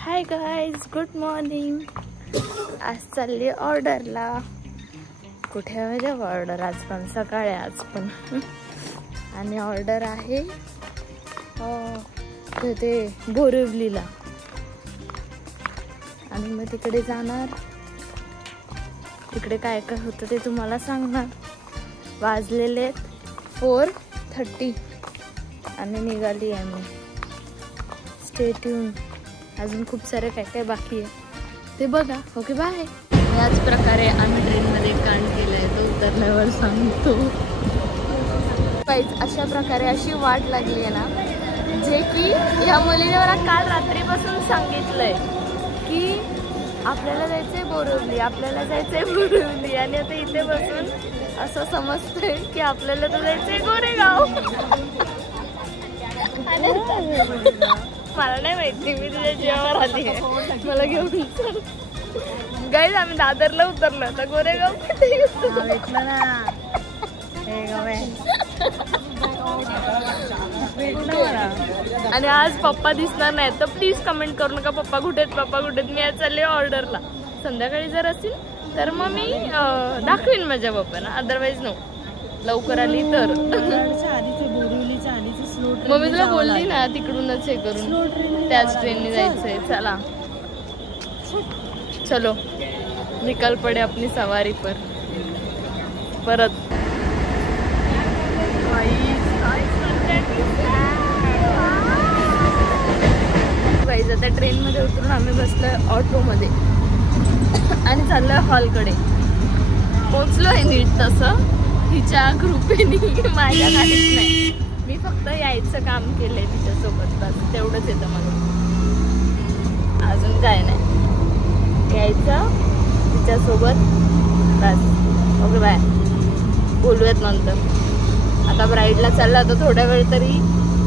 Hi guys, good morning. आज चालली ऑर्डरला. कुठे म्हणजे ऑर्डर? आज पण सकाळी, आज पण. आणि ऑर्डर आहे ते बोरिवलीला. आणि मग तिकडे जाणार. तिकडे काय काय होतं ते तुम्हाला सांगणार. वाजलेले 4:30 आणि निघाली आहे मी. Stay tune. अजून खूप सारे काय काय बाकी आहे ते बघा. Okay, bye. याच प्रकारे आम्ही ट्रेनमध्ये कांड केलंय, तो उतरल्यावर सांगतो. अशा प्रकारे अशी वाट लागली आहे ना, जे की या मुलीने मला काल रात्रीपासून सांगितलंय की आपल्याला जायचंय बोरिवली, आपल्याला जायचंय बोरिवली. आणि आता इथे बसून असं समजतंय की आपल्याला तर जायचंय गोरेगाव. मला नाही माहिती, मी तुझ्या जीवावर आली आहे, मला घेऊन चल. गाईज, आम्ही दादरला उतरलो, आता गोरेगाव कुठे भेटलं ना. आणि आज पप्पा दिसणार नाही, तर प्लीज कमेंट करू नका पप्पा कुठे आहेत, पप्पा कुठे आहेत. मी आज चालले ऑर्डरला. संध्याकाळी जर असेल तर मग मी दाखवीन माझ्या पप्पांना, अदरवाईज नो. लवकर आली तर. मग मी तुला बोलली ना, तिकडूनच हे करून त्याच ट्रेनने जायचंय. चला, चलो निकल पडे अपनी सवारी पर. परत आता ट्रेनमध्ये उतरून आम्ही बसलोय ऑटोमध्ये आणि चाललोय हॉलकडे. पोचलोय नीट तसं तिच्या कृपेने, माझ्या काहीच नाही. मी फक्त यायचं काम केलंय तिच्यासोबत, बस तेवढंच येतं मला, अजून काय नाही. यायचं तिच्यासोबत बस. Okay, bye. बोलूयात नंतर. आता ब्राईडला चालला, तर थोड्या वेळ तरी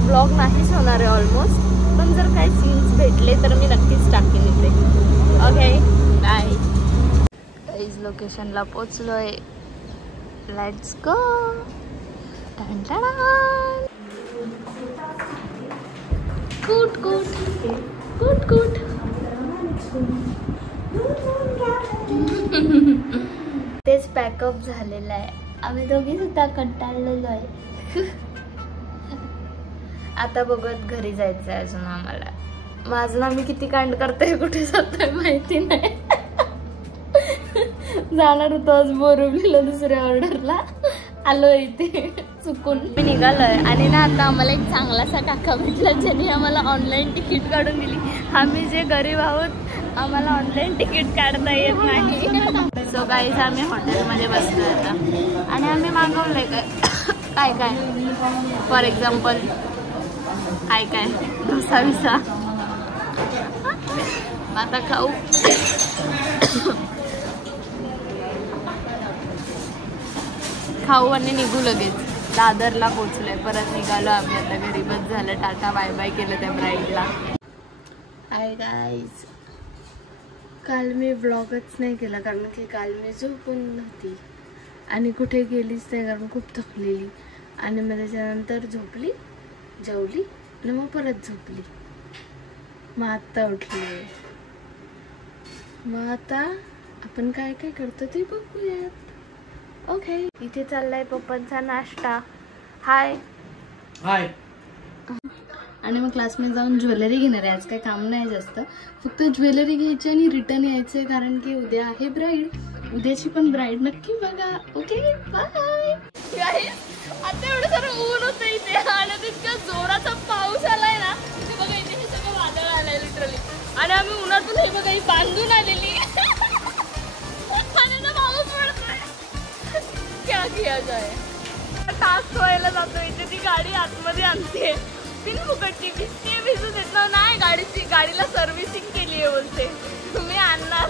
ब्लॉग नाहीच होणार आहे ऑलमोस्ट. पण जर काही सीन्स भेटले तर मी नक्कीच टाकेन इथे. Okay, bye. काहीच लोकेशनला पोचलोय. Let's go. कूट कूट कूट कूट. तेच पॅकअप झालेलं आहे. आम्ही दोघी सुद्धा कंटाळलेलो आहे. आता बघत घरी जायचंय अजून आम्हाला. माझं आम्ही किती कांड करतोय, कुठे जातोय माहिती नाही. जाणार होतो आज बोरिवलीला दुसऱ्या ऑर्डरला, आलो इथे चुकून. मी निघालोय आणि ना आता आम्हाला एक चांगलासा काका भेटला, ज्यांनी आम्हाला ऑनलाईन तिकीट काढून दिली. आम्ही जे गरीब आहोत, आम्हाला ऑनलाईन तिकीट काढता येत नाही. सो गाईज, आम्ही हॉटेलमध्ये बसलोय आता आणि आम्ही मागवलंय काय काय फॉर एक्झाम्पल काय काय डोसा विसा. आता खाऊ. खाऊ आणि निघू लगेच. दादरला पोचलोय, परत निघालो आम्ही आता घरी. बस झालं, टाटा बाय बाय केलं त्या ब्राईडला. हाय गाईज, काल मी व्लॉगच नाही केला कारण की काल मी झोपून नव्हती आणि कुठे गेलीच नाही कारण खूप थकलेली. आणि मग त्याच्यानंतर झोपली, जेवली आणि मग परत झोपली. मग आत्ता उठली. मग आता आपण काय काय करतो ते बघूयात. ओके, इथे चाललाय पप्पांचा नाश्ता. हाय हाय. आणि मग क्लासमध्ये जाऊन ज्वेलरी घेणार आहे. आज काही काम नाही जास्त, फक्त ज्वेलरी घ्यायची आणि रिटर्न यायचं आहे कारण की उद्या आहे ब्राईड. उद्याची पण ब्राईड नक्की बघा. Okay, bye. आता एवढं सारं ऊन होतं इथे आणि इतका जोराचा पाऊस आलाय ना, ते बघा इथे हे सगळं वादळ आलंय लिटरली. आणि आम्ही उन्हातून हे बघा ही बांधून आलेली आणि ना पाऊस पडतोय. क्या किया जाय. टास्क व्हायला जातो इथे. ती गाडी आतमध्ये आणते बिनफुकटची, भिजते भिजू देत नाही. गाडीला सर्व्हिसिंग केली आहे बोलते. तुम्ही आणणार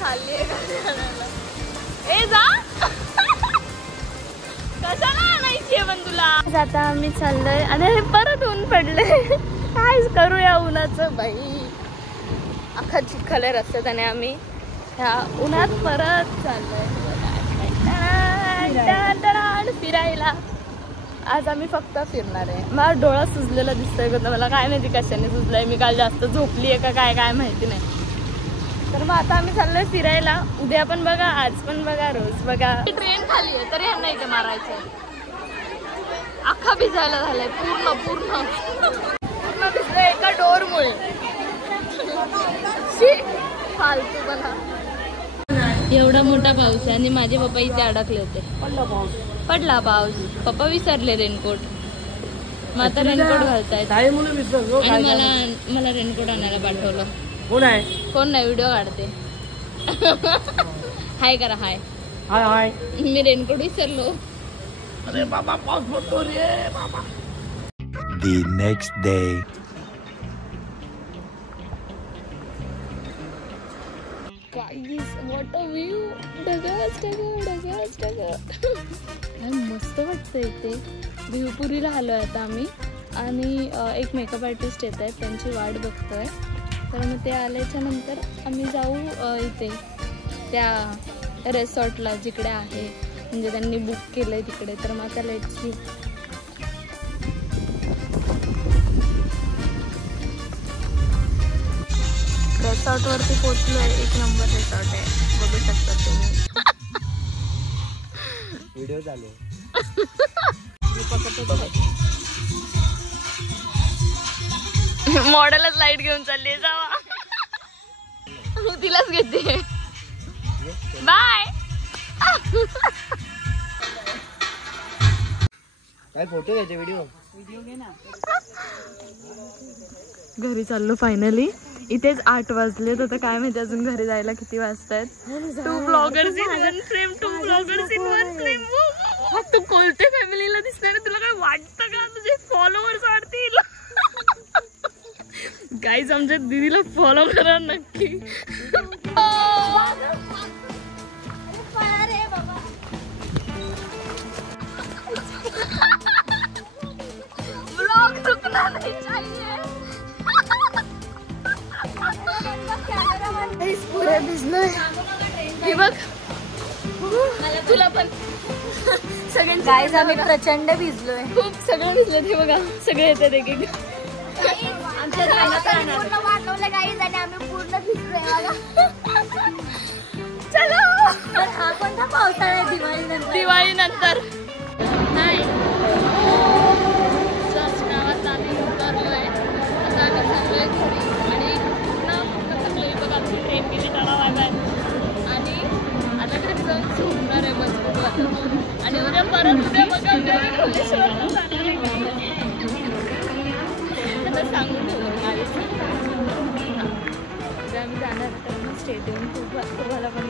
चालली आहे गाडी आणायला. ए जा, कशाला आणायची आहे पण तुला. आता आम्ही चाललोय आणि परत ऊन पडले. काय करूया उन्हाचं बाई. अख्खा चिखल आहे रस्त्यात आणि आम्ही ह्या उन्हात परत चाललोय फिरायला. आज आम्ही फक्त फिरणार आहे. मला डोळा सुजलेला दिसतोय का? मला काय माहिती कशाने सुजलाय. मी काल जास्त झोपली आहे का काय माहिती नाही. तर मग आता आम्ही चाललोय फिरायला. उद्या पण बघा, आज पण बघा, रोज बघा. ट्रेन खाली आहे तरी यांना इथे मारायचं. अख्खा भिजायला झालाय पूर्ण पूर्ण पूर्ण भिजलंय एका डोरमुळे. फालतू बघा. एवढा मोठा पाऊस आहे आणि माझे पप्पा इथे अडकले होते. पडला पाऊस. पप्पा विसरले रेनकोट. मग आता रेनकोट घालतायत आणि मला रेनकोट आणायला पाठवलं. कोण नाही, व्हिडिओ काढते. हाय करा. हाय हाय हाय. मी रेनकोट विसरलो. अरे बाबा पाऊस पडतो रे बाबा. The next day. Guys, what a view. ढगाच काय मस्त वाटतं इथे. भिवपुरीला आलोय आता आम्ही आणि एक मेकअप आर्टिस्ट येत आहे, त्यांची वाट बघतोय. तर मग ते आल्याच्या नंतर आम्ही जाऊ इथे त्या रिसॉर्टला जिकडे आहे, म्हणजे त्यांनी बुक केलंय तिकडे. तर मग आता लेट्स सी. रिसॉर्ट वरती पोहोचलोय. एक नंबर रिसॉर्ट आहे, बघू शकता तुम्ही. व्हिडिओ चालू. मॉडेलच लाईट घेऊन चालली जावा. तिलाच घेते. बाय. काय फोटो घ्यायचे? व्हिडिओ घे ना. घरी चाललो फायनली. इथेच 8 वाजलेत. आता काय माहिती अजून घरी जायला किती वाजतायत. 2 bloggers in one frame. 2 bloggers in one frame. तू कोणत्या फॅमिलीला दिसणार? तुला काय वाटतं का तुझे फॉलोअर्स वाढतील? गाईज आमच्या दीदीला फॉलो करा नक्की. ब्लॉग रुकना नहीं चाहिए. पुरे भिजलोय. हे बघ तुला पण सगळ्यांचे. गाईज आम्ही प्रचंड भिजलोय. खूप सगळं भिजलं. हे बघा सगळे येतात एक एक. आमच्या वाटवलं गाईज आणि आम्ही पूर्ण भिजलोय बघा. चलो. हा कोणता पावसाळा आहे? दिवाळीनंतर. नाही जस्ट गावात आम्ही उतरलोय. आता आम्ही चाललोय घरी आणि पूर्ण थकलोय बघा. आमची ट्रेन गेली टाळा बाय. आणि आता घरी जाऊन झोपणार आहे मजबूत वाटत. आणि उद्या परत बघा भुवनेश्वरला जाणार आहे. त्यांना सांगून ठेवलं उद्या आम्ही जाणार. तर मग स्टेडियम खूप तुम्हाला पण